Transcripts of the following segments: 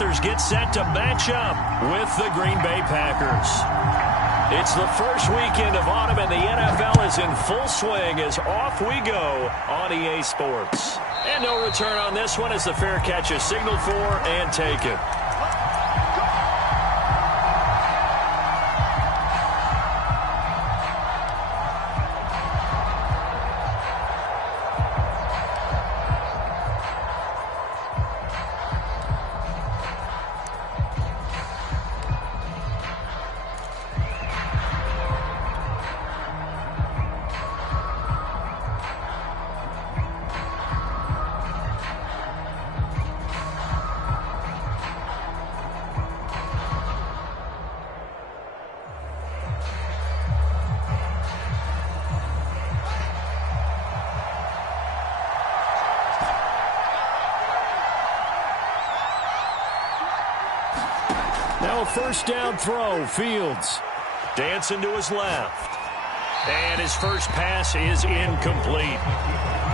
Panthers get set to match up with the Green Bay Packers. It's the first weekend of autumn, and the NFL is in full swing as off we go on EA Sports. And no return on this one as the fair catch is signaled for and taken. Now a first down throw, Fields. Dancing to his left. And his first pass is incomplete.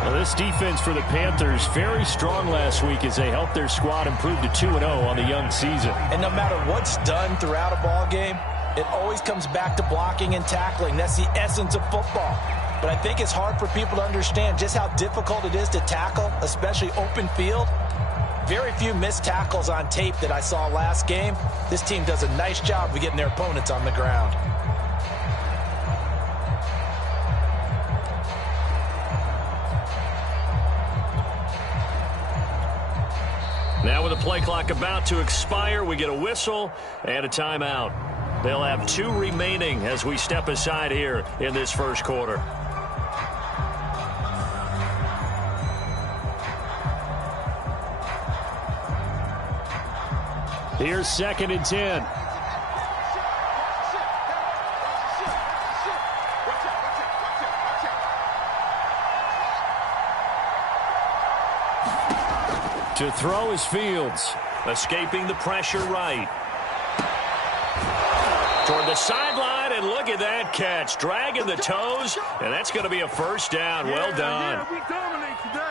Well, this defense for the Panthers, very strong last week as they helped their squad improve to 2-0 on the young season. And no matter what's done throughout a ball game, it always comes back to blocking and tackling. That's the essence of football. But I think it's hard for people to understand just how difficult it is to tackle, especially open field. Very few missed tackles on tape that I saw last game. This team does a nice job of getting their opponents on the ground. Now with the play clock about to expire, we get a whistle and a timeout. They'll have 2 remaining as we step aside here in this first quarter. Here's 2nd and 10. To throw is Fields. Escaping the pressure right. Toward the sideline, and look at that catch. Dragging the toes, and that's going to be a first down. Well done. We dominate today.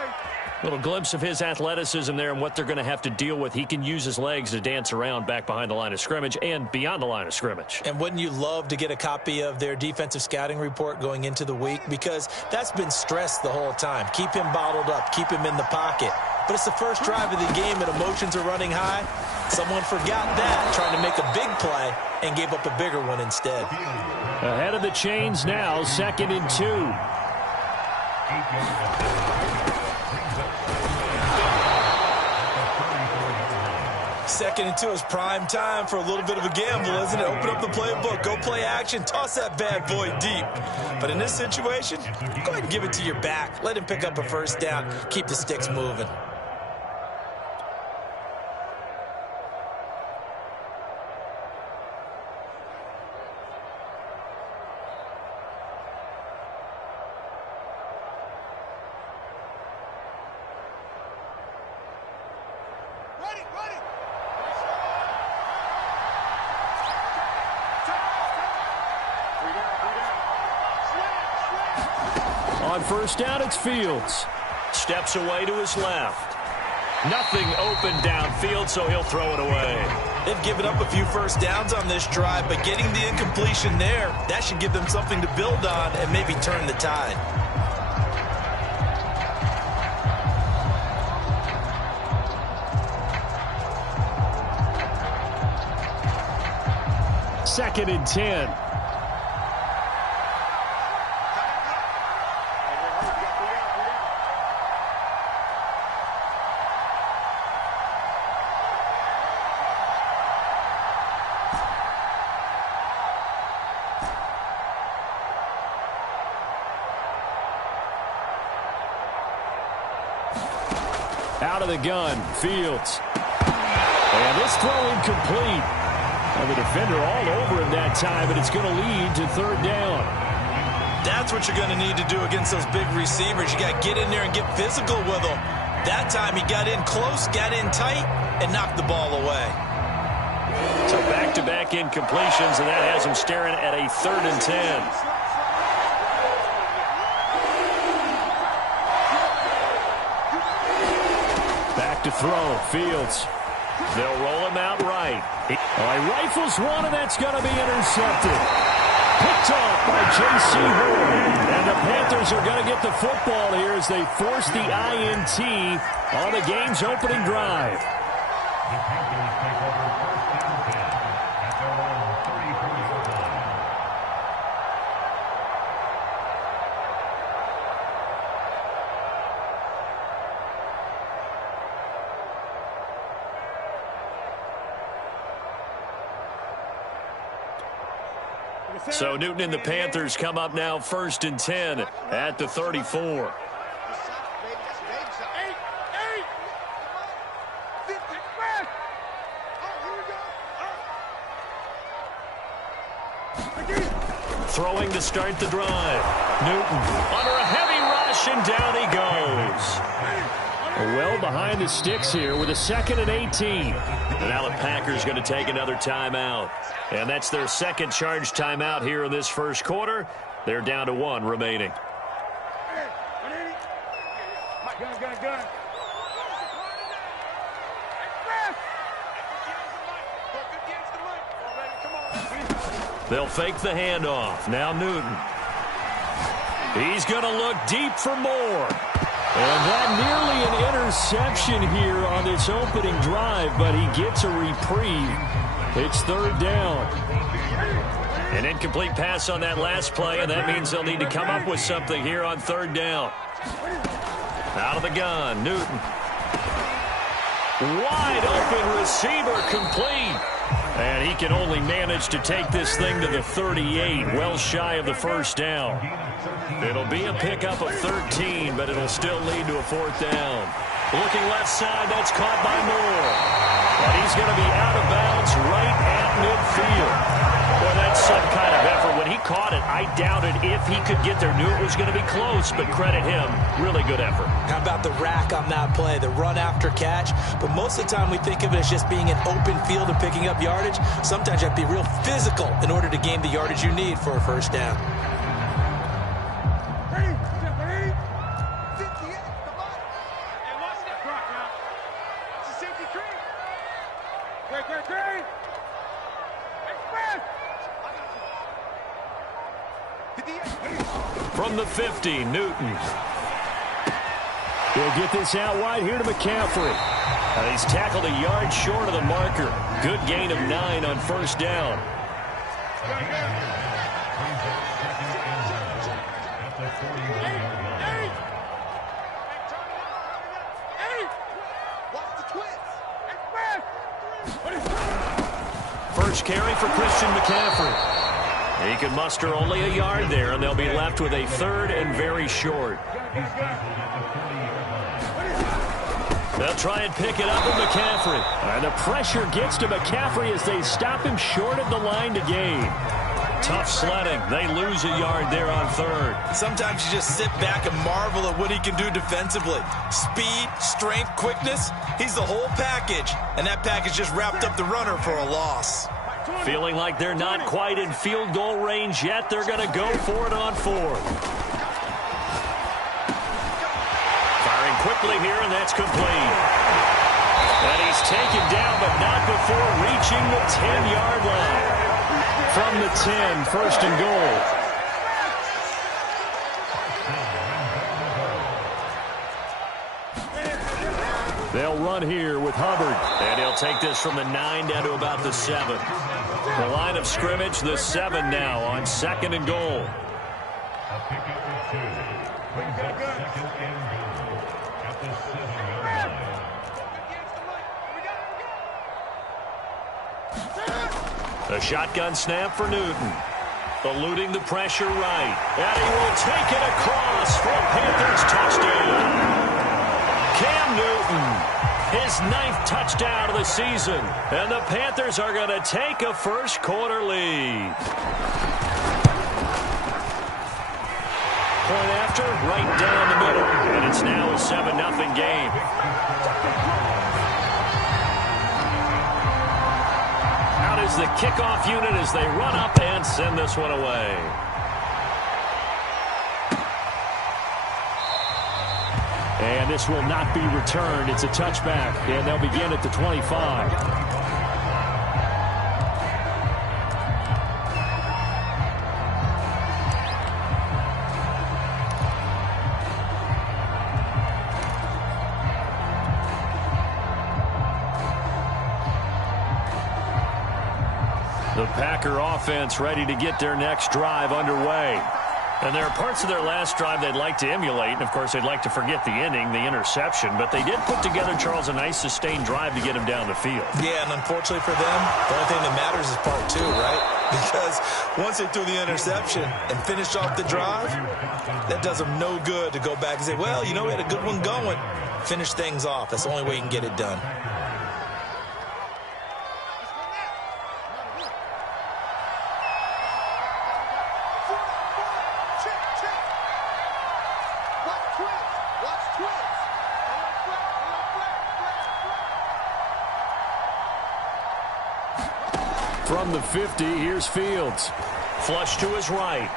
Little glimpse of his athleticism there and what they're going to have to deal with. He can use his legs to dance around back behind the line of scrimmage and beyond the line of scrimmage. And wouldn't you love to get a copy of their defensive scouting report going into the week? Because that's been stressed the whole time. Keep him bottled up. Keep him in the pocket. But it's the first drive of the game and emotions are running high. Someone forgot that, trying to make a big play, and gave up a bigger one instead. Ahead of the chains now, 2nd and 2. 2nd and 2 is prime time for a little bit of a gamble, isn't it? Open up the playbook, go play action, toss that bad boy deep. But in this situation, go ahead and give it to your back. Let him pick up a first down, keep the sticks moving. On first down, it's Fields. Steps away to his left. Nothing open downfield, so he'll throw it away. They've given up a few first downs on this drive, but getting the incompletion there, that should give them something to build on and maybe turn the tide. Second and 10. Out of the gun, Fields. And this throw incomplete. And the defender all over him that time, but it's going to lead to 3rd down. That's what you're going to need to do against those big receivers. You got to get in there and get physical with them. That time he got in close, got in tight, and knocked the ball away. So back-to-back incompletions, and that has him staring at a 3rd and 10. To throw, Fields. They'll roll him out right. He rifles one, and that's going to be intercepted. Picked off by J.C. Horn. And the Panthers are going to get the football here as they force the INT on the game's opening drive. So Newton and the Panthers come up now 1st and 10 at the 34. Throwing to start the drive. Newton under a heavy rush, and down he goes. Well behind the sticks here with a 2nd and 18. And now the Packers going to take another timeout. And that's their second charge timeout here in this first quarter. They're down to 1 remaining. They'll fake the handoff. Now Newton. He's going to look deep for more. And that nearly an interception here on this opening drive, but he gets a reprieve. It's 3rd down. An incomplete pass on that last play, and that means they'll need to come up with something here on 3rd down. Out of the gun, Newton. Wide open receiver, complete. And he can only manage to take this thing to the 38, well shy of the 1st down. It'll be a pickup of 13, but it'll still lead to a 4th down. Looking left side, that's caught by Moore. And he's going to be out of bounds right at midfield. Boy, that's some kind of effort. When he caught it, I doubted if he could get there. Knew it was going to be close, but credit him. Really good effort. How about the rack on that play, the run after catch? But most of the time we think of it as just being an open field and picking up yardage. Sometimes you have to be real physical in order to gain the yardage you need for a 1st down. From the 50, Newton. He'll get this out wide here to McCaffrey. He's tackled a yard short of the marker. Good gain of 9 on 1st down. First carry for Christian McCaffrey. He can muster only a yard there, and they'll be left with a 3rd and very short. They'll try and pick it up with McCaffrey. And the pressure gets to McCaffrey as they stop him short of the line to gain. Tough sledding. They lose a yard there on 3rd. Sometimes you just sit back and marvel at what he can do defensively. Speed, strength, quickness. He's the whole package. And that package just wrapped up the runner for a loss. Feeling like they're not quite in field goal range yet. They're going to go for it on 4th. Firing quickly here, and that's complete. And he's taken down, but not before reaching the 10-yard line. From the 10, 1st and goal. They'll run here with Hubbard. And he'll take this from the 9 down to about the 7. The line of scrimmage, the 7 now on 2nd and goal. A shotgun snap for Newton. Eluding the pressure right. And he will take it across for a Panthers touchdown. Cam Newton, his 9th touchdown of the season. And the Panthers are going to take a first quarter lead. Point after, right down the middle. And it's now a 7-0 game. Out is the kickoff unit as they run up and send this one away. And this will not be returned. It's a touchback, and they'll begin at the 25. The Packer offense ready to get their next drive underway. And there are parts of their last drive they'd like to emulate. And, of course, they'd like to forget the ending, the interception. But they did put together, Charles, a nice sustained drive to get him down the field. Yeah, and unfortunately for them, the only thing that matters is part two, right? Because once they threw the interception and finished off the drive, that does them no good to go back and say, well, you know, we had a good one going. Finish things off. That's the only way you can get it done. From the 50, here's Fields. Flush to his right.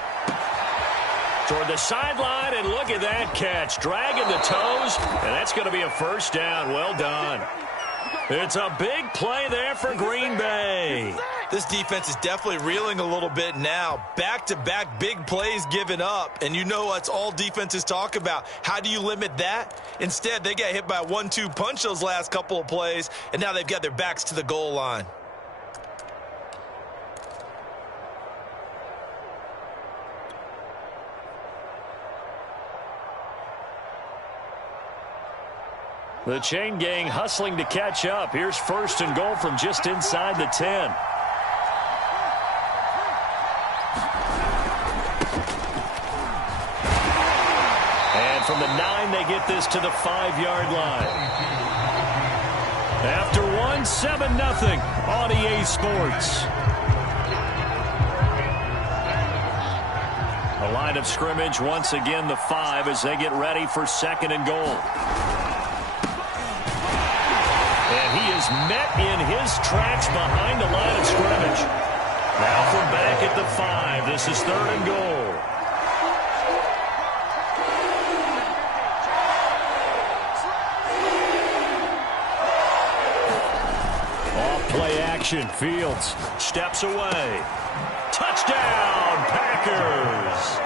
Toward the sideline, and look at that catch. Dragging the toes, and that's going to be a first down. Well done. It's a big play there for Green Bay. This defense is definitely reeling a little bit now. Back-to-back big plays given up, and you know that's all defenses talk about. How do you limit that? Instead, they got hit by a 1-2 punch those last couple of plays, and now they've got their backs to the goal line. The chain gang hustling to catch up. Here's first and goal from just inside the 10. And from the 9, they get this to the 5-yard line. After one, 7-0 on EA Sports. A line of scrimmage, once again the 5 as they get ready for second and goal. And he is met in his tracks behind the line of scrimmage. Now from back at the 5, this is third and goal. Off play action, Fields steps away. Touchdown, Packers!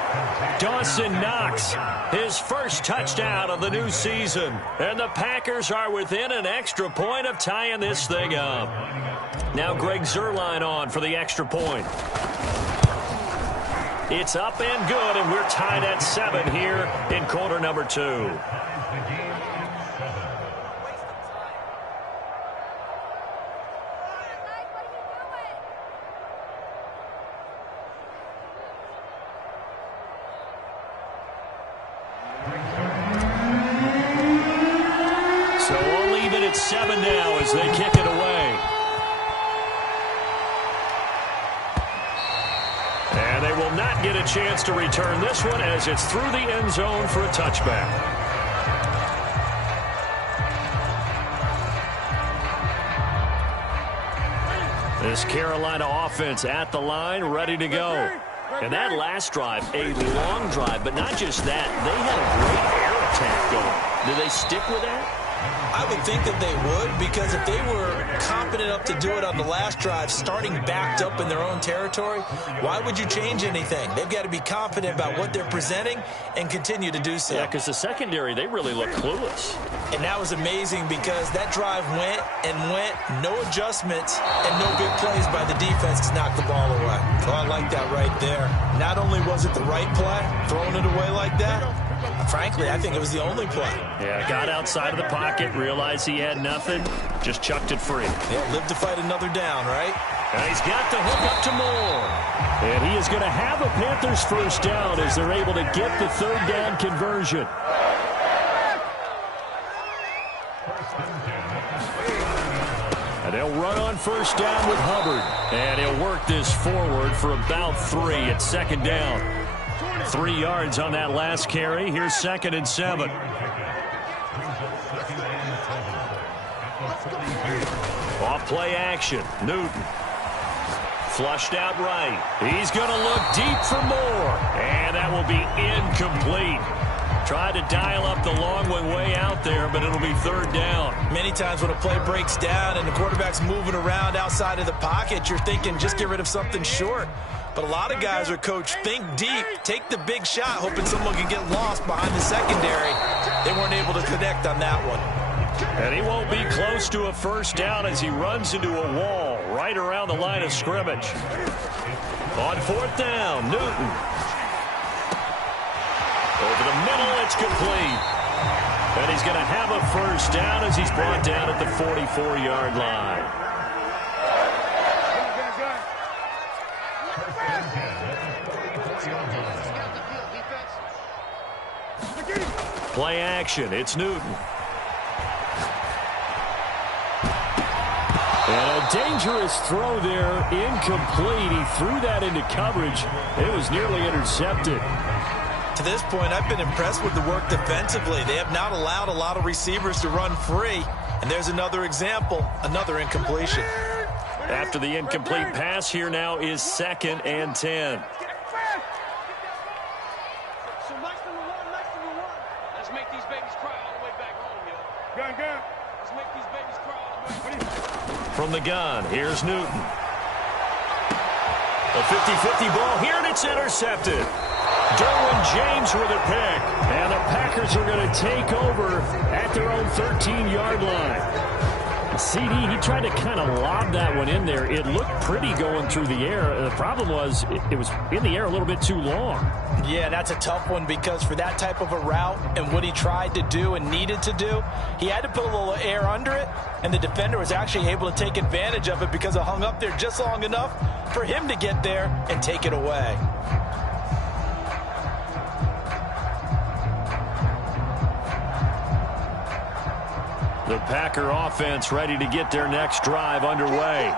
Dawson Knox, his first touchdown of the new season. And the Packers are within an extra point of tying this thing up. Now Greg Zuerlein on for the extra point. It's up and good, and we're tied at 7 here in quarter number 2. So we'll leave it at 7 now as they kick it away. And they will not get a chance to return this one as it's through the end zone for a touchback. This Carolina offense at the line, ready to go. And that last drive, a long drive, but not just that. They had a great air attack going. Do they stick with that? I would think that they would, because if they were confident enough to do it on the last drive, starting backed up in their own territory, why would you change anything? They've got to be confident about what they're presenting and continue to do so. Yeah, because the secondary, they really look clueless. And that was amazing because that drive went and went, no adjustments and no big plays by the defense to knock the ball away. So I like that right there. Not only was it the right play, throwing it away like that, frankly, I think it was the only play. Yeah, got outside of the pocket, realized he had nothing, just chucked it free. Yeah, live to fight another down, right? And he's got the hook up to Moore. And he is going to have a Panthers first down as they're able to get the third down conversion. And they'll run on first down with Hubbard. And he'll work this forward for about 3 at second down. 3 yards on that last carry. Here's second and 7. Off play action. Newton. Flushed out right. He's going to look deep for Moore. And that will be incomplete. Tried to dial up the long one way out there, but it'll be third down. Many times when a play breaks down and the quarterback's moving around outside of the pocket, you're thinking just get rid of something short. But a lot of guys are coached, think deep, take the big shot, hoping someone can get lost behind the secondary. They weren't able to connect on that one. And he won't be close to a first down as he runs into a wall right around the line of scrimmage. On fourth down, Newton. Over the middle, it's complete. And he's going to have a first down as he's brought down at the 44-yard line. Play action, it's Newton. And a dangerous throw there, incomplete. He threw that into coverage. It was nearly intercepted. To this point, I've been impressed with the work defensively. They have not allowed a lot of receivers to run free. And there's another example, another incompletion. After the incomplete pass, here now is 2nd and 10. Let's make these babies cry all the way back home, yo. Let's make these babies cry all the way back. From the gun, here's Newton. A 50-50 ball here, and it's intercepted. Derwin James with a pick. And the Packers are going to take over at their own 13-yard line. CD, he tried to kind of lob that one in there. It looked pretty going through the air. The problem was it was in the air a little bit too long. Yeah, that's a tough one because for that type of a route and what he tried to do and needed to do, he had to put a little air under it, and the defender was actually able to take advantage of it because it hung up there just long enough for him to get there and take it away. The Packer offense ready to get their next drive underway.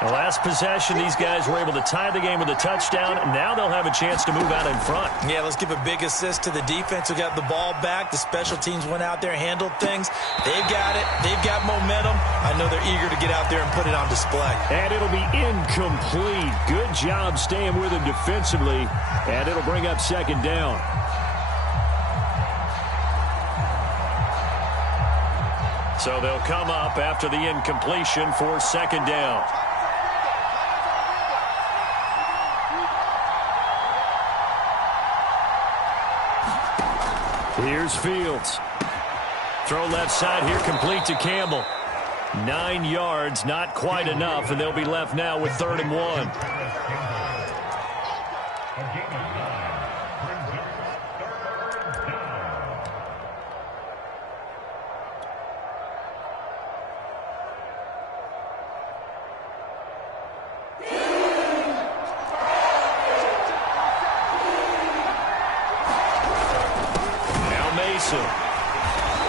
The last possession, these guys were able to tie the game with a touchdown. Now they'll have a chance to move out in front. Yeah, let's give a big assist to the defense who got the ball back. The special teams went out there, handled things. They've got it. They've got momentum. I know they're eager to get out there and put it on display. And it'll be incomplete. Good job staying with him defensively. And it'll bring up 2nd down. So they'll come up after the incompletion for 2nd down. Here's Fields. Throw left side here, complete to Campbell. 9 yards, not quite enough, and they'll be left now with 3rd and 1.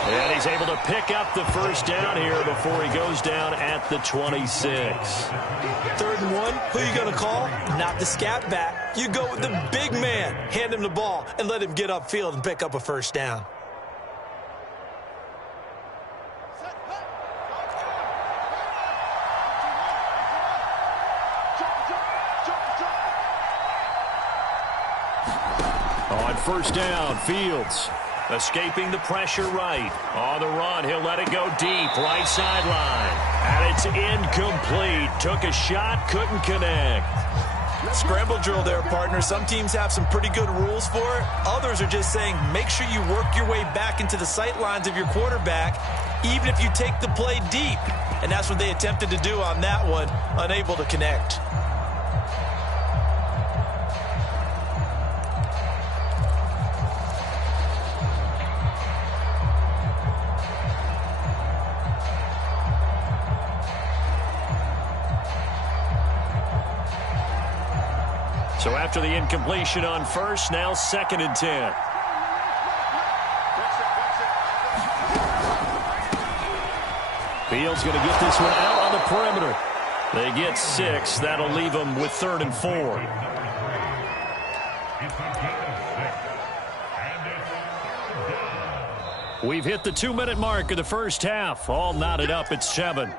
And he's able to pick up the first down here before he goes down at the 26. 3rd and 1, who are you going to call? Not the scat back. You go with the big man. Hand him the ball and let him get upfield and pick up a first down. On first down, Fields. Escaping the pressure right. On the run, he'll let it go deep. Right sideline. And it's incomplete. Took a shot, couldn't connect. Scramble drill there, partner. Some teams have some pretty good rules for it. Others are just saying make sure you work your way back into the sight lines of your quarterback, even if you take the play deep. And that's what they attempted to do on that one, unable to connect. So after the incompletion on first, now 2nd and 10. Fields going to get this one out on the perimeter. They get 6. That'll leave them with 3rd and 4. We've hit the 2-minute mark of the first half. All knotted up at 7.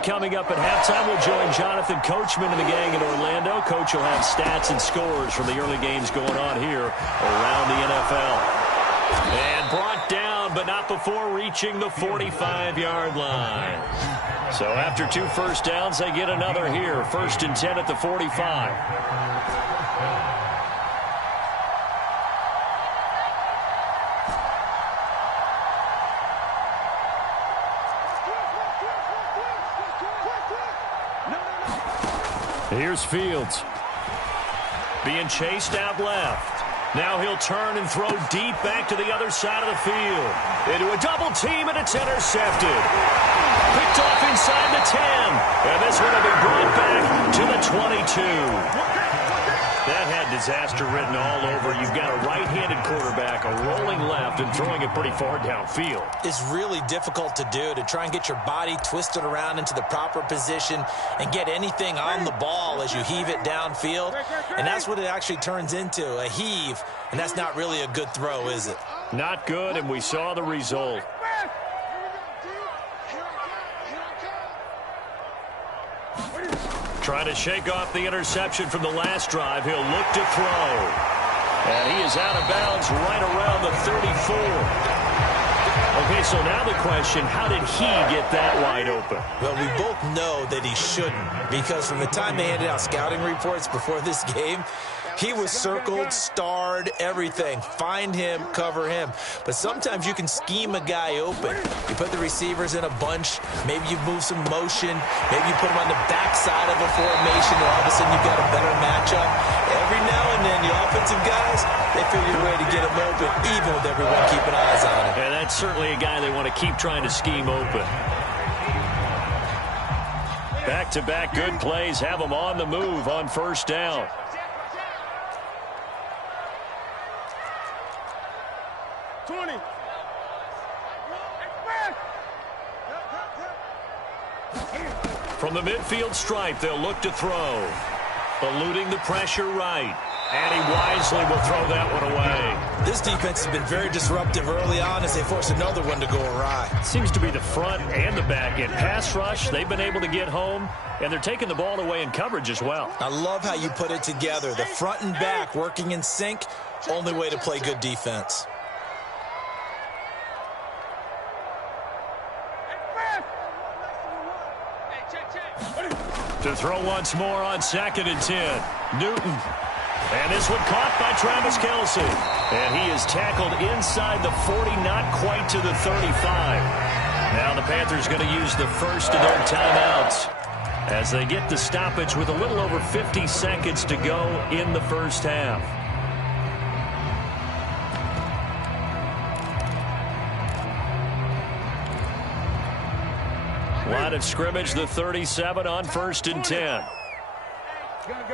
And coming up at halftime, we'll join Jonathan Coachman and the gang in Orlando. Coach will have stats and scores from the early games going on here around the NFL. And brought down, but not before reaching the 45-yard line. So after 2 first downs, they get another here. 1st and 10 at the 45. Here's Fields. Being chased out left. Now he'll turn and throw deep back to the other side of the field. Into a double team, and it's intercepted. Picked off inside the 10. And this one will be brought back to the 22. That had disaster written all over. You've got a right-handed quarterback, a rolling left, and throwing it pretty far downfield. It's really difficult to do, to try and get your body twisted around into the proper position and get anything on the ball as you heave it downfield. And that's what it actually turns into, a heave. And that's not really a good throw, is it? Not good, and we saw the result. Trying to shake off the interception from the last drive. He'll look to throw. And he is out of bounds right around the 34. Okay, so now the question, how did he get that wide open? Well, we both know that he shouldn't, because from the time they handed out scouting reports before this game, he was circled, starred, everything. Find him, cover him. But sometimes you can scheme a guy open. You put the receivers in a bunch. Maybe you move some motion. Maybe you put them on the backside of a formation, and all of a sudden you've got a better matchup. Every now and then, the offensive guys, they figure a way to get him open, even with everyone keeping eyes on him. And that's certainly a guy they want to keep trying to scheme open. Back-to-back good plays have them on the move on 1st down. From the midfield stripe, they'll look to throw. Eluding the pressure right. And he wisely will throw that one away. This defense has been very disruptive early on as they force another one to go awry. Seems to be the front and the back end. Pass rush, they've been able to get home, and they're taking the ball away in coverage as well. I love how you put it together. The front and back working in sync, only way to play good defense. To throw once more on 2nd and 10. Newton. And this one caught by Travis Kelce. And he is tackled inside the 40, not quite to the 35. Now the Panthers going to use the first of their timeouts as they get the stoppage with a little over 50 seconds to go in the first half. Line of scrimmage, the 37 on 1st and 10. Gun.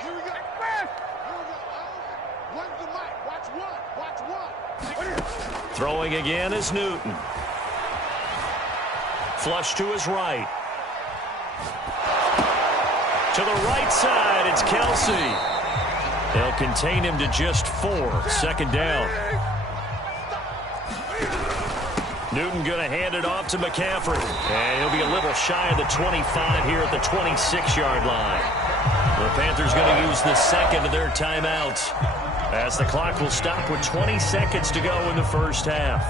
Here we go. One's the mic. Watch one. Throwing again is Newton. Flush to his right. To the right side, it's Kelce. They'll contain him to just 4. 2nd down. Newton going to hand it off to McCaffrey. And he'll be a little shy of the 25 here at the 26-yard line. The Panthers going to use the 2nd of their timeouts as the clock will stop with 20 seconds to go in the first half.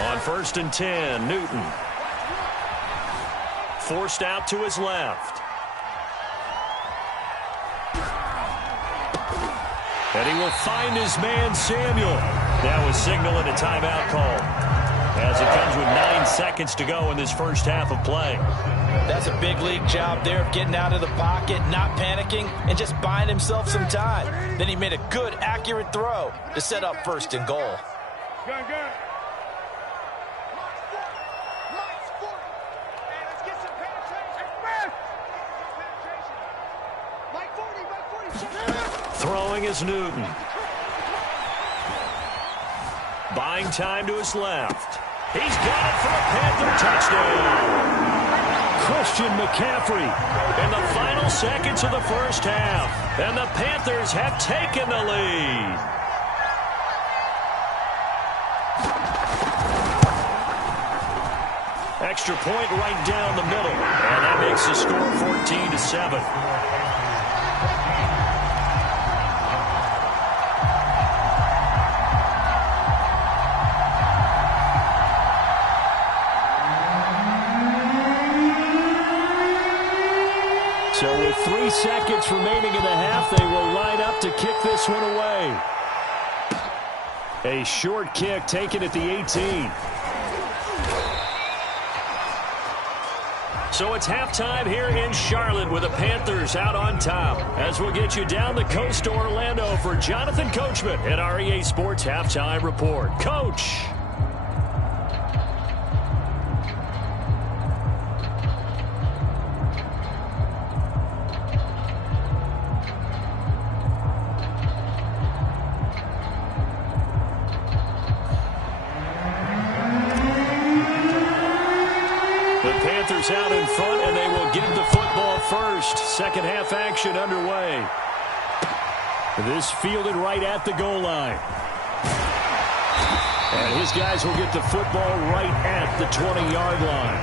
On 1st and 10, Newton. Forced out to his left. And he will find his man, Samuel. That was signaling a timeout call as it comes with 9 seconds to go in this first half of play. That's a big league job there of getting out of the pocket, not panicking, and just buying himself some time. Then he made a good, accurate throw to set up 1st and goal. Gun. Mike 40. throwing is Newton. Buying time to his left. He's got it for a Panther touchdown. Christian McCaffrey. In the final seconds of the first half, and the Panthers have taken the lead. Extra point right down the middle, and that makes the score 14-7. So with 3 seconds remaining in the half, they will line up to kick this one away. A short kick taken at the 18. So it's halftime here in Charlotte with the Panthers out on top. As we'll get you down the coast to Orlando for Jonathan Coachman at our EA Sports Halftime Report. Coach. Out in front, and they will give the football first. Second half action underway. This fielded right at the goal line. And his guys will get the football right at the 20-yard line.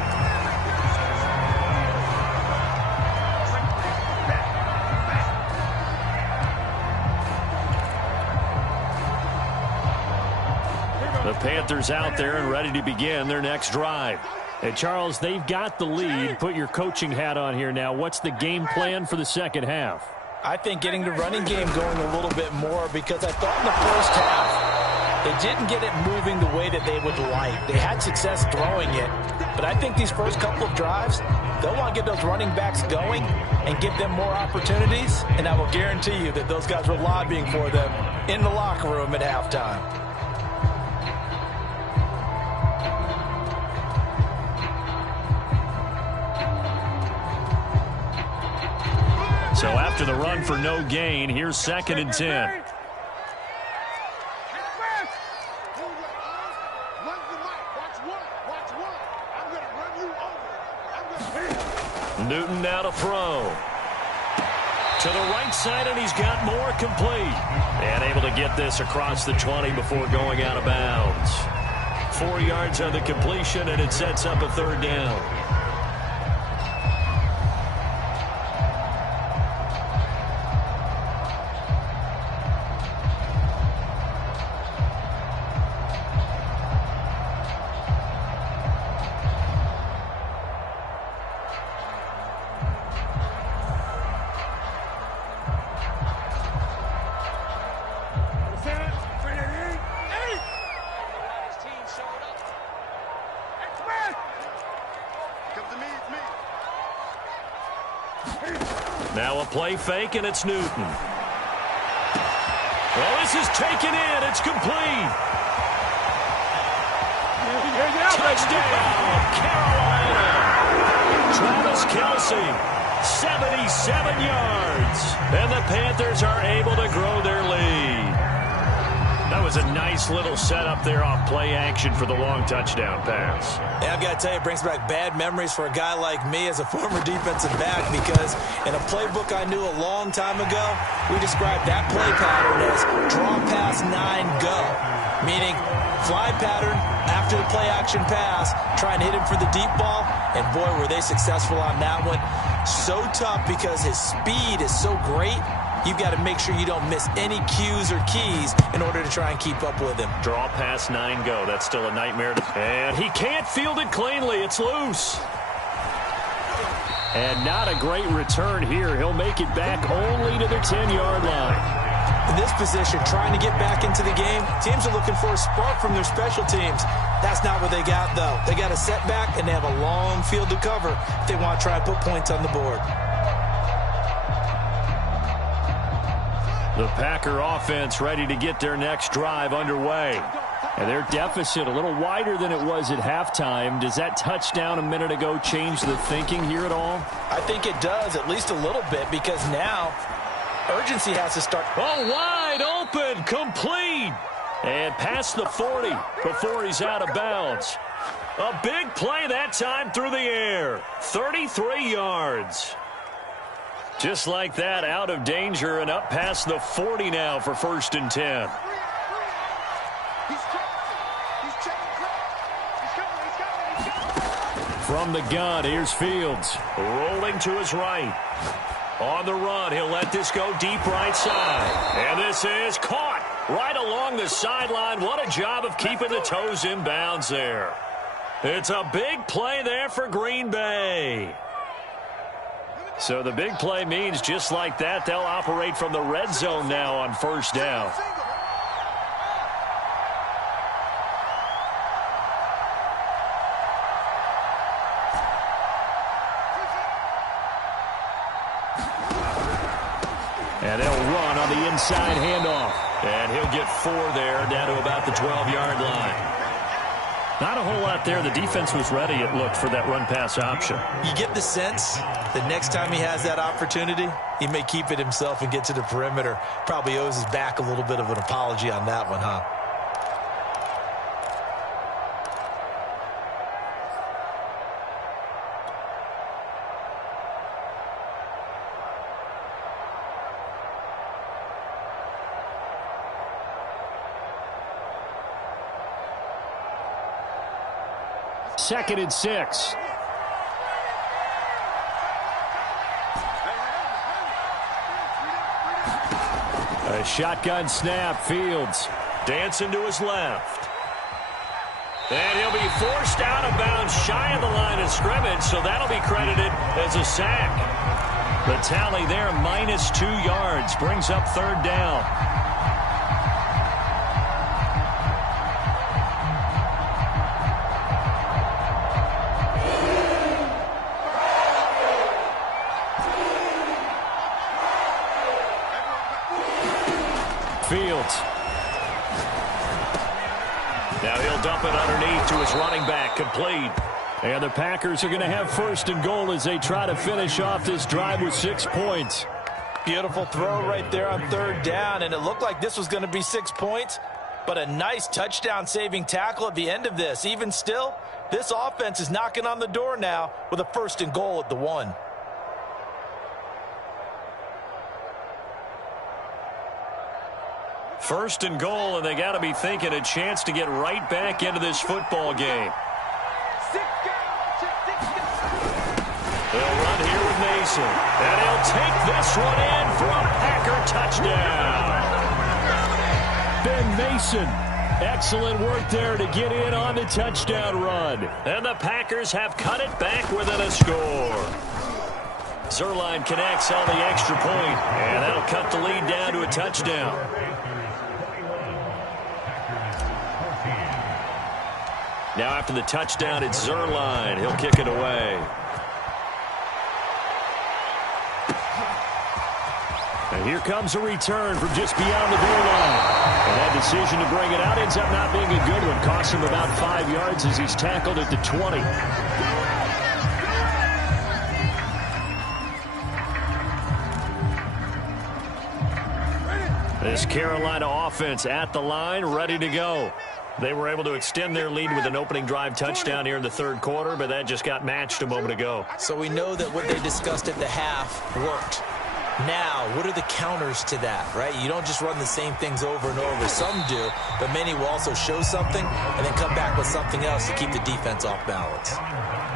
The Panthers out there and ready to begin their next drive. Hey, Charles, they've got the lead. Put your coaching hat on here now. What's the game plan for the second half? I think getting the running game going a little bit more, because I thought in the first half they didn't get it moving the way that they would like. They had success throwing it, but I think these first couple of drives, they'll want to get those running backs going and give them more opportunities, and I will guarantee you that those guys were lobbying for them in the locker room at halftime. So after the run for no gain, here's 2nd and 10. Newton now to throw. To the right side, and he's got more complete. And able to get this across the 20 before going out of bounds. 4 yards on the completion, and it sets up a 3rd down. Now a play fake, and it's Newton. Well, this is taken in. It's complete. Touchdown, Carolina. Travis Kelce, 77 yards. And the Panthers are able to grow their lead. That was a nice little setup there off play action for the long touchdown pass. Yeah, I've got to tell you, it brings back bad memories for a guy like me as a former defensive back, because in a playbook I knew a long time ago, we described that play pattern as draw pass 9 go, meaning fly pattern after the play action pass, try and hit him for the deep ball, and boy, were they successful on that one. So tough because his speed is so great. You've got to make sure you don't miss any cues or keys in order to try and keep up with him. Draw pass 9 go. That's still a nightmare. And he can't field it cleanly. It's loose. And not a great return here. He'll make it back only to the 10-yard line. In this position, trying to get back into the game, teams are looking for a spark from their special teams. That's not what they got, though. They got a setback, and they have a long field to cover if they want to try and put points on the board. The Packer offense ready to get their next drive underway. And their deficit a little wider than it was at halftime. Does that touchdown a minute ago change the thinking here at all? I think it does, at least a little bit, because now Urgency has to start. Oh, wide open, complete. And past the 40 before he's out of bounds. A big play that time through the air. 33 yards. Just like that, out of danger and up past the 40 now for 1st and 10. From the gun, here's Fields. Rolling to his right. On the run, he'll let this go deep right side. And this is caught right along the sideline. What a job of keeping the toes in bounds there. It's a big play there for Green Bay. So the big play means just like that, they'll operate from the red zone now on 1st down. And they'll run on the inside handoff. And he'll get 4 there, down to about the 12-yard line. Not a whole lot there. The defense was ready, it looked, for that run-pass option. You get the sense that next time he has that opportunity, he may keep it himself and get to the perimeter. Probably owes his back a little bit of an apology on that one, huh? Second and 6. A shotgun snap. Fields dancing to his left. And he'll be forced out of bounds shy of the line of scrimmage, so that'll be credited as a sack. The tally there, -2 yards, brings up 3rd down. Fields. Now he'll dump it underneath to his running back, complete. And the Packers are going to have 1st and goal as they try to finish off this drive with 6 points. Beautiful throw right there on 3rd down, and it looked like this was going to be 6 points, but a nice touchdown-saving tackle at the end of this. Even still, this offense is knocking on the door now with a 1st and goal at the 1. First and goal, and they got to be thinking a chance to get right back into this football game. They'll run here with Mason, and he'll take this one in for a Packer touchdown. Ben Mason, excellent work there to get in on the touchdown run. And the Packers have cut it back within a score. Zerline connects on the extra point, and that'll cut the lead down to a touchdown. Now after the touchdown, it's Zerline. He'll kick it away. And here comes a return from just beyond the goal line. And that decision to bring it out ends up not being a good one. Costs him about 5 yards as he's tackled at the 20. This Carolina offense at the line, ready to go. They were able to extend their lead with an opening drive touchdown here in the 3rd quarter, but that just got matched a moment ago. So we know that what they discussed at the half worked. Now, what are the counters to that, right? You don't just run the same things over and over. Some do, but many will also show something and then come back with something else to keep the defense off balance.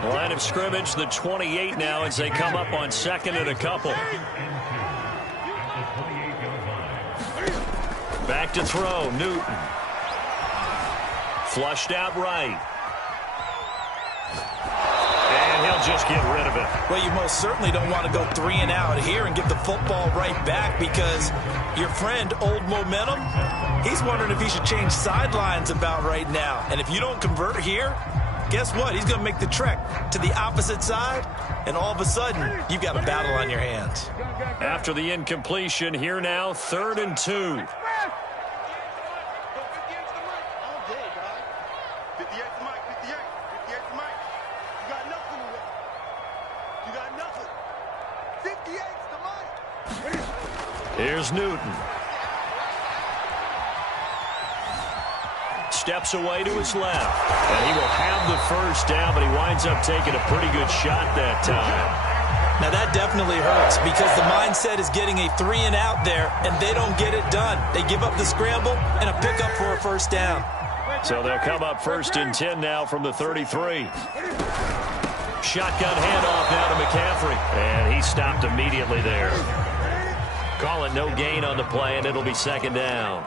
Line of scrimmage, the 28 now as they come up on 2nd and a couple. Back to throw, Newton. Flushed out right. And he'll just get rid of it. Well, you most certainly don't want to go 3 and out here and give the football right back because your friend, Old Momentum, he's wondering if he should change sidelines about right now. And if you don't convert here, guess what? He's going to make the trek to the opposite side, and all of a sudden, you've got a battle on your hands. After the incompletion, here now, 3rd and 2. Here's Newton. Steps away to his left. And he will have the first down, but he winds up taking a pretty good shot that time. Now that definitely hurts because the mindset is getting a 3-and-out there, and they don't get it done. They give up the scramble and a pickup for a first down. So they'll come up 1st and 10 now from the 33. Shotgun handoff now to McCaffrey. And he stopped immediately there. Call it no gain on the play, and it'll be 2nd down.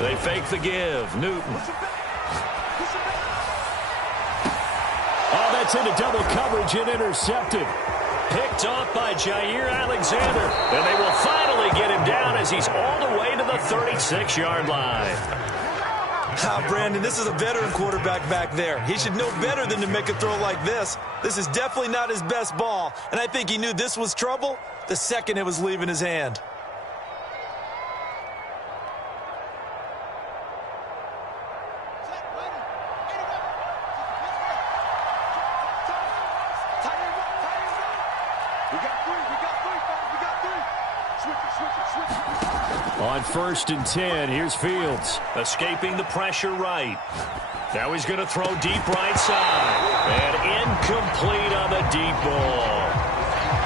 They fake the give. Newton. Oh, that's into double coverage and intercepted. Picked off by Jair Alexander. And they will finally get him down as he's all the way to the 36-yard line. Brandon, this is a veteran quarterback back there. He should know better than to make a throw like this. This is definitely not his best ball, and I think he knew this was trouble the second it was leaving his hand. On 1st and 10, here's Fields. Escaping the pressure right. Now he's going to throw deep right side. And incomplete on the deep ball.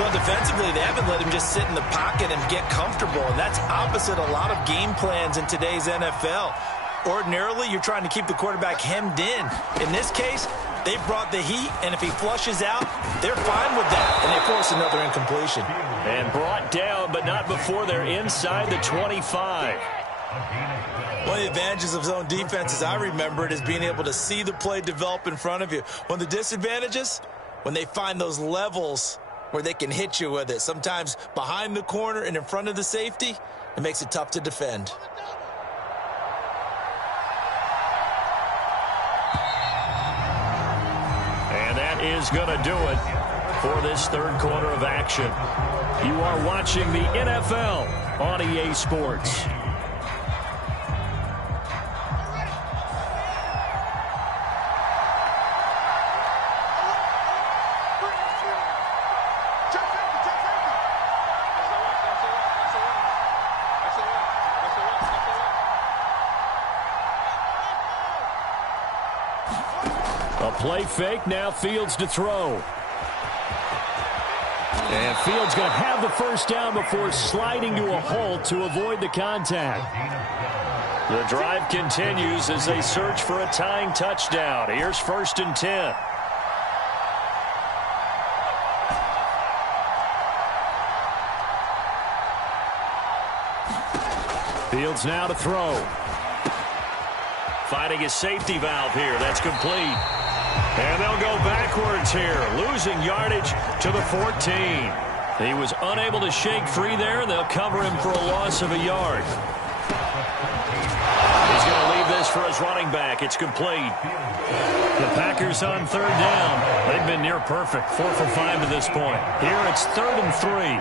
Well, defensively, they haven't let him just sit in the pocket and get comfortable, and that's opposite a lot of game plans in today's NFL. Ordinarily, you're trying to keep the quarterback hemmed in. In this case, they've brought the heat, and if he flushes out, they're fine with that, and they force another incompletion. And brought down, but not before they're inside the 25. One of the advantages of zone defense, as I remember it, is being able to see the play develop in front of you. One of the disadvantages, when they find those levels where they can hit you with it, sometimes behind the corner and in front of the safety, it makes it tough to defend. And that is going to do it for this 3rd quarter of action. You are watching the NFL on EA Sports. A play fake, now Fields to throw. And Fields going to have the first down before sliding to a halt to avoid the contact. The drive continues as they search for a tying touchdown. Here's 1st and 10. Fields now to throw. Finding his safety valve here. That's complete. And they'll go backwards here, losing yardage to the 14. He was unable to shake free there, and they'll cover him for a loss of a yard. He's going to leave this for his running back. It's complete. The Packers on 3rd down. They've been near perfect, 4 for 5 to this point. Here it's 3rd and 3.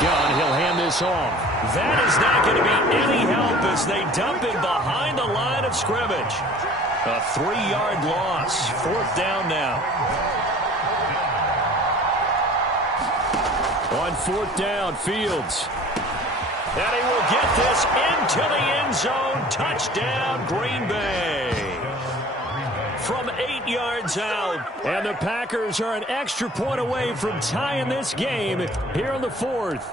Gun, he'll hand this off. That is not going to be any help as they dump him behind the line of scrimmage. A 3-yard loss. 4th down now. On 4th down, Fields. And he will get this into the end zone. Touchdown, Green Bay. From 8 yards out. And the Packers are an extra point away from tying this game here in the 4th.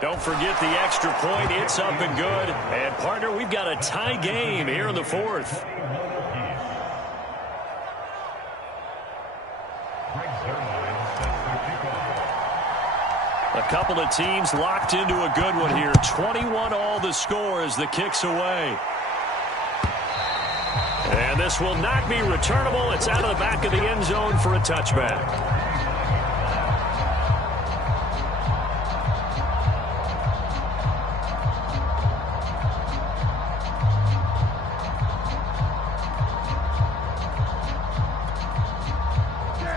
Don't forget the extra point. It's up and good. And, partner, we've got a tie game here in the 4th. A couple of teams locked into a good one here. 21 all the score as the kick's away. And this will not be returnable. It's out of the back of the end zone for a touchback.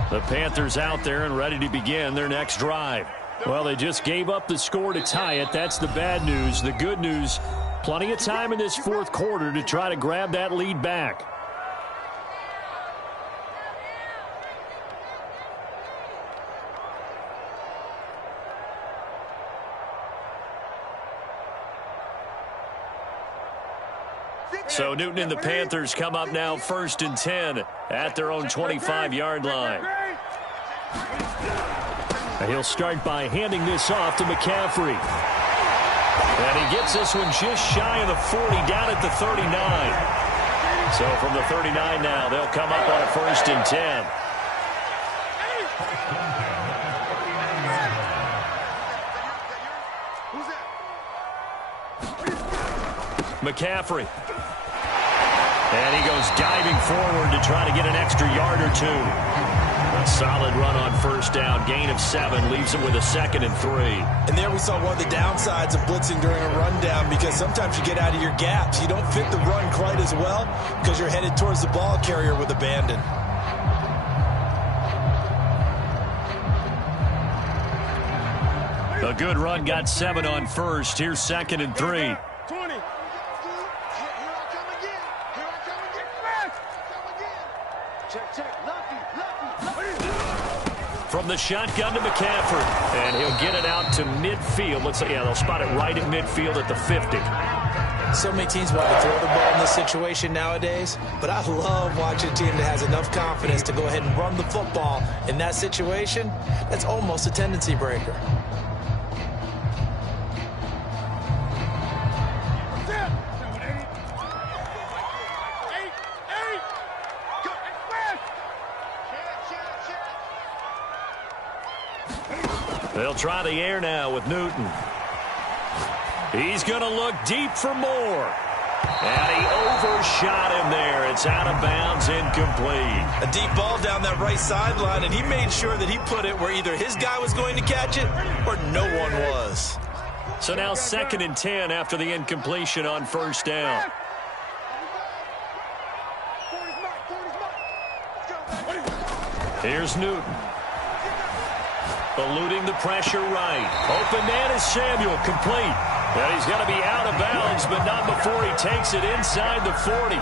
The Panthers out there and ready to begin their next drive. Well, they just gave up the score to tie it. That's the bad news. The good news, Plenty of time in this fourth quarter to try to grab that lead back. So Newton and the Panthers come up now 1st and 10 at their own 25-yard line. And he'll start by handing this off to McCaffrey. And he gets this one just shy of the 40, down at the 39. So from the 39 now, they'll come up on a 1st and 10. McCaffrey. And he goes diving forward to try to get an extra yard or two. A solid run on 1st down. Gain of 7 leaves him with a 2nd and 3. And there we saw one of the downsides of blitzing during a rundown, because sometimes you get out of your gaps. You don't fit the run quite as well because you're headed towards the ball carrier with abandon. A good run got 7 on 1st. Here's 2nd and 3. From the shotgun to McCaffrey, and he'll get it out to midfield. Looks like, yeah, they'll spot it right at midfield at the 50. So many teams want to throw the ball in this situation nowadays, but I love watching a team that has enough confidence to go ahead and run the football in that situation. That's almost a tendency breaker. They'll try the air now with Newton. He's going to look deep for more. And he overshot him there. It's out of bounds, incomplete. A deep ball down that right sideline, and he made sure that he put it where either his guy was going to catch it or no one was. So now 2nd and 10 after the incompletion on 1st down. Here's Newton. Eluding the pressure right. Open man is Samuel, complete. And he's going to be out of bounds, but not before he takes it inside the 40.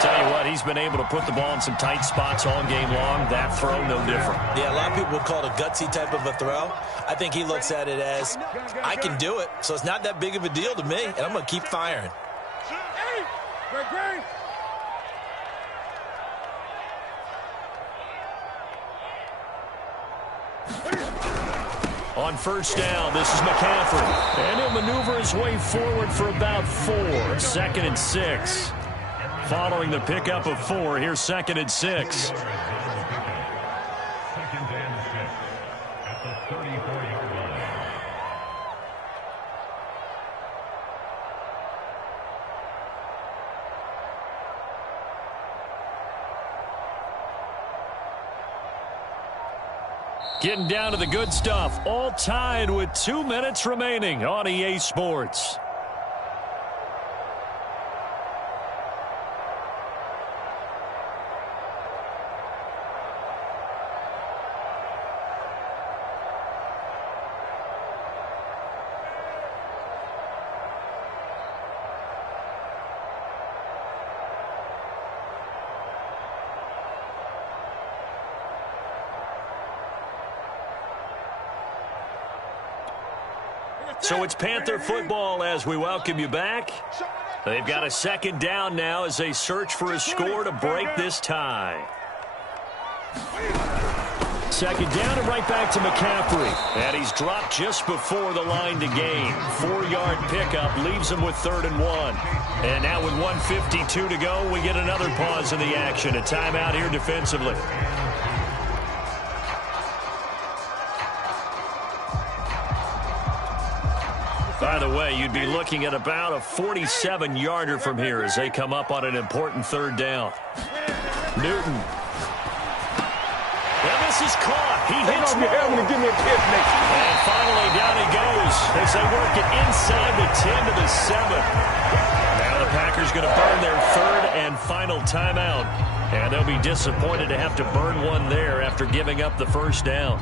Tell you what, he's been able to put the ball in some tight spots all game long. That throw, no different. Yeah, a lot of people would call it a gutsy type of a throw. I think he looks at it as, I can do it, so it's not that big of a deal to me, and I'm going to keep firing. On 1st down, this is McCaffrey. And he'll maneuver his way forward for about 4. 2nd and 6. Following the pickup of 4, here's 2nd and 6. Getting down to the good stuff. All tied with 2 minutes remaining on EA Sports. So it's Panther football as we welcome you back. They've got a 2nd down now as they search for a score to break this tie. 2nd down and right back to McCaffrey. And he's dropped just before the line to gain. 4-yard pickup leaves him with 3rd and 1. And now with 1:52 to go, we get another pause in the action. A timeout here defensively. By the way, you'd be looking at about a 47-yarder from here as they come up on an important 3rd down. Newton. And this is caught. He hits me. And finally down he goes as they work it inside the 10 to the 7. Now the Packers going to burn their 3rd and final timeout. And they'll be disappointed to have to burn one there after giving up the 1st down.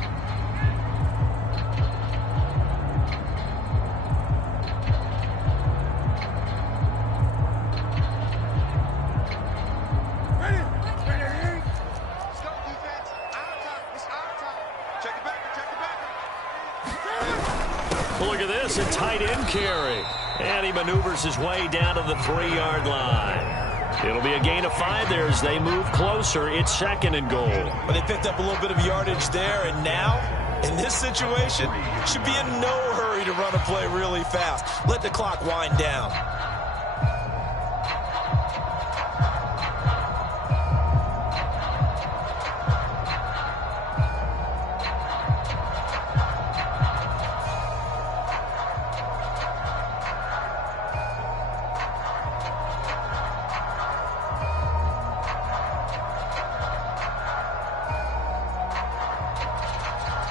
Look at this, a tight end carry. And he maneuvers his way down to the 3-yard line. It'll be a gain of 5 there as they move closer. It's 2nd and goal. But they picked up a little bit of yardage there, and now, in this situation, should be in no hurry to run a play really fast. Let the clock wind down.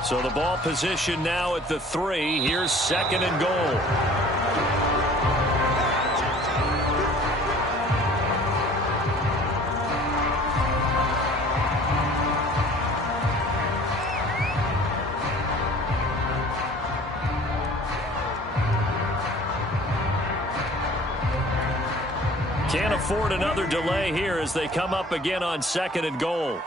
So the ball position now at the 3. Here's 2nd and goal. Can't afford another delay here as they come up again on 2nd and goal.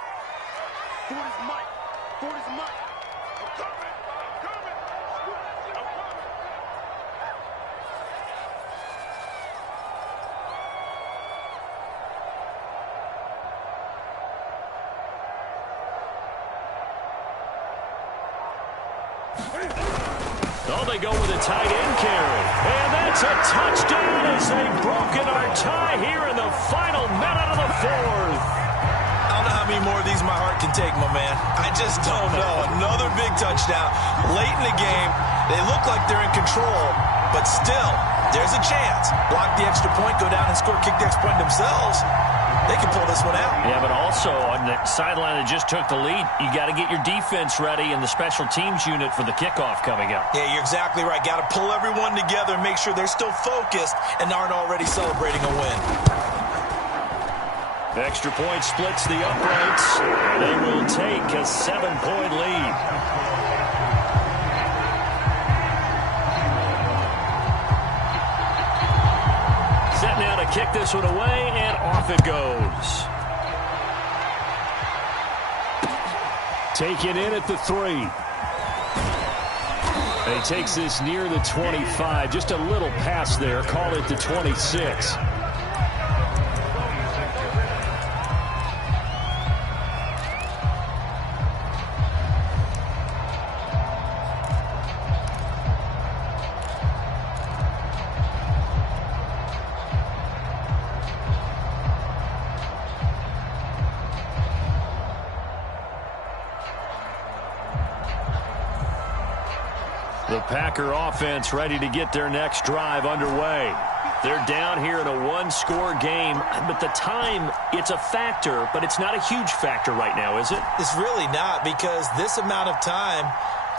Oh, they go with a tight end carry. And that's a touchdown as they've broken our tie here in the final minute of the 4th. I don't know how many more of these my heart can take, my man. I just don't know. Another big touchdown late in the game. They look like they're in control, but still, there's a chance. Block the extra point, go down and score, kick the extra point themselves. They can pull this one out. Yeah, but also on the sideline that just took the lead, you got to get your defense ready and the special teams unit for the kickoff coming up. Yeah, you're exactly right. Got to pull everyone together and make sure they're still focused and aren't already celebrating a win. Extra point splits the uprights. They will take a 7-point lead. Set now to kick this one away, and off it goes. Taken in at the 3. And he takes this near the 25. Just a little pass there. Call it the 26. The Packer offense ready to get their next drive underway. They're down here in a 1-score game, but the time, it's a factor, but it's not a huge factor right now, is it? It's really not, because this amount of time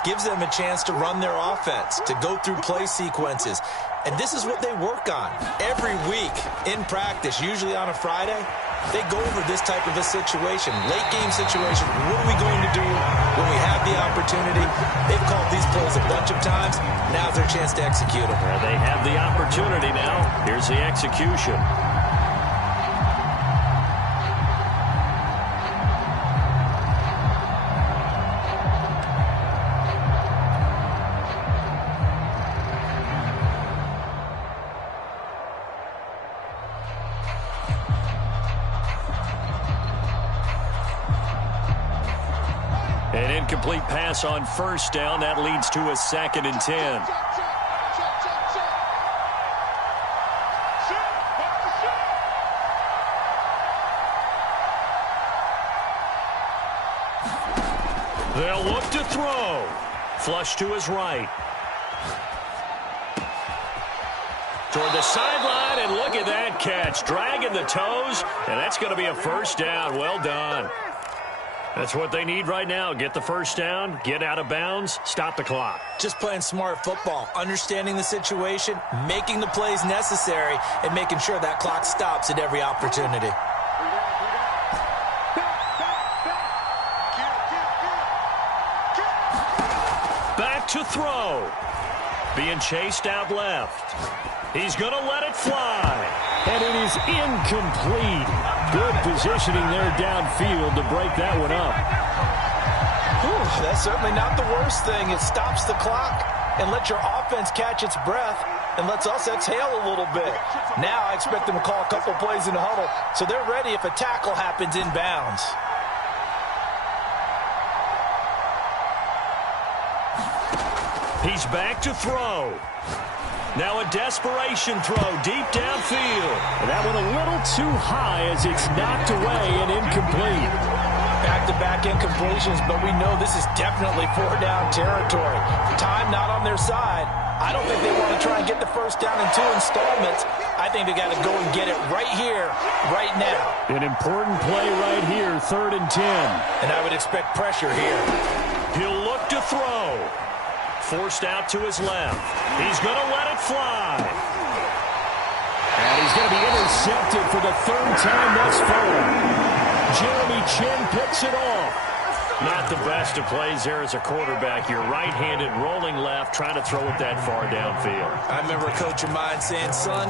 gives them a chance to run their offense, to go through play sequences. And this is what they work on every week in practice, usually on a Friday. They go over this type of a situation, late game situation. What are we going to do when we have the opportunity? They've called these plays a bunch of times. Now's their chance to execute them. Well, they have the opportunity now. Here's the execution. An incomplete pass on first down. That leads to a 2nd and 10. They'll look to throw. Flush to his right. Toward the sideline, and look at that catch. Dragging the toes, and that's going to be a first down. Well done. That's what they need right now. Get the first down, get out of bounds, stop the clock. Just playing smart football, understanding the situation, making the plays necessary, and making sure that clock stops at every opportunity. Back to throw. Being chased out left. He's going to let it fly. And it is incomplete. Good positioning there downfield to break that one up. Whew, that's certainly not the worst thing. It stops the clock. and let your offense catch its breath and lets us exhale a little bit. Now I expect them to call a couple plays in the huddle so they're ready if a tackle happens inbounds. He's back to throw. Now a desperation throw deep downfield. And that one a little too high as it's knocked away and incomplete. Back-to-back incompletions, but we know this is definitely four-down territory. Time not on their side. I don't think they want to try and get the first down in 2 installments. I think they got to go and get it right here, right now. An important play right here, 3rd and 10. And I would expect pressure here. He'll look to throw. Forced out to his left. He's going to let it fly. And he's going to be intercepted for the 3rd time thus far. Jeremy Chin picks it off. Not the best of plays there as a quarterback. You're right-handed, rolling left, trying to throw it that far downfield. I remember a coach of mine saying, son,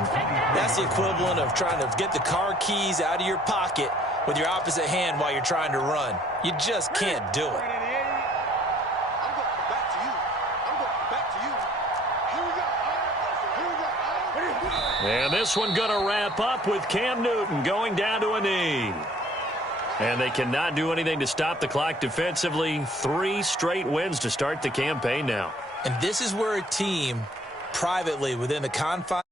that's the equivalent of trying to get the car keys out of your pocket with your opposite hand while you're trying to run. You just can't do it. And this one going to wrap up with Cam Newton going down to a knee. And they cannot do anything to stop the clock defensively. 3 straight wins to start the campaign now. And this is where a team, privately within the confines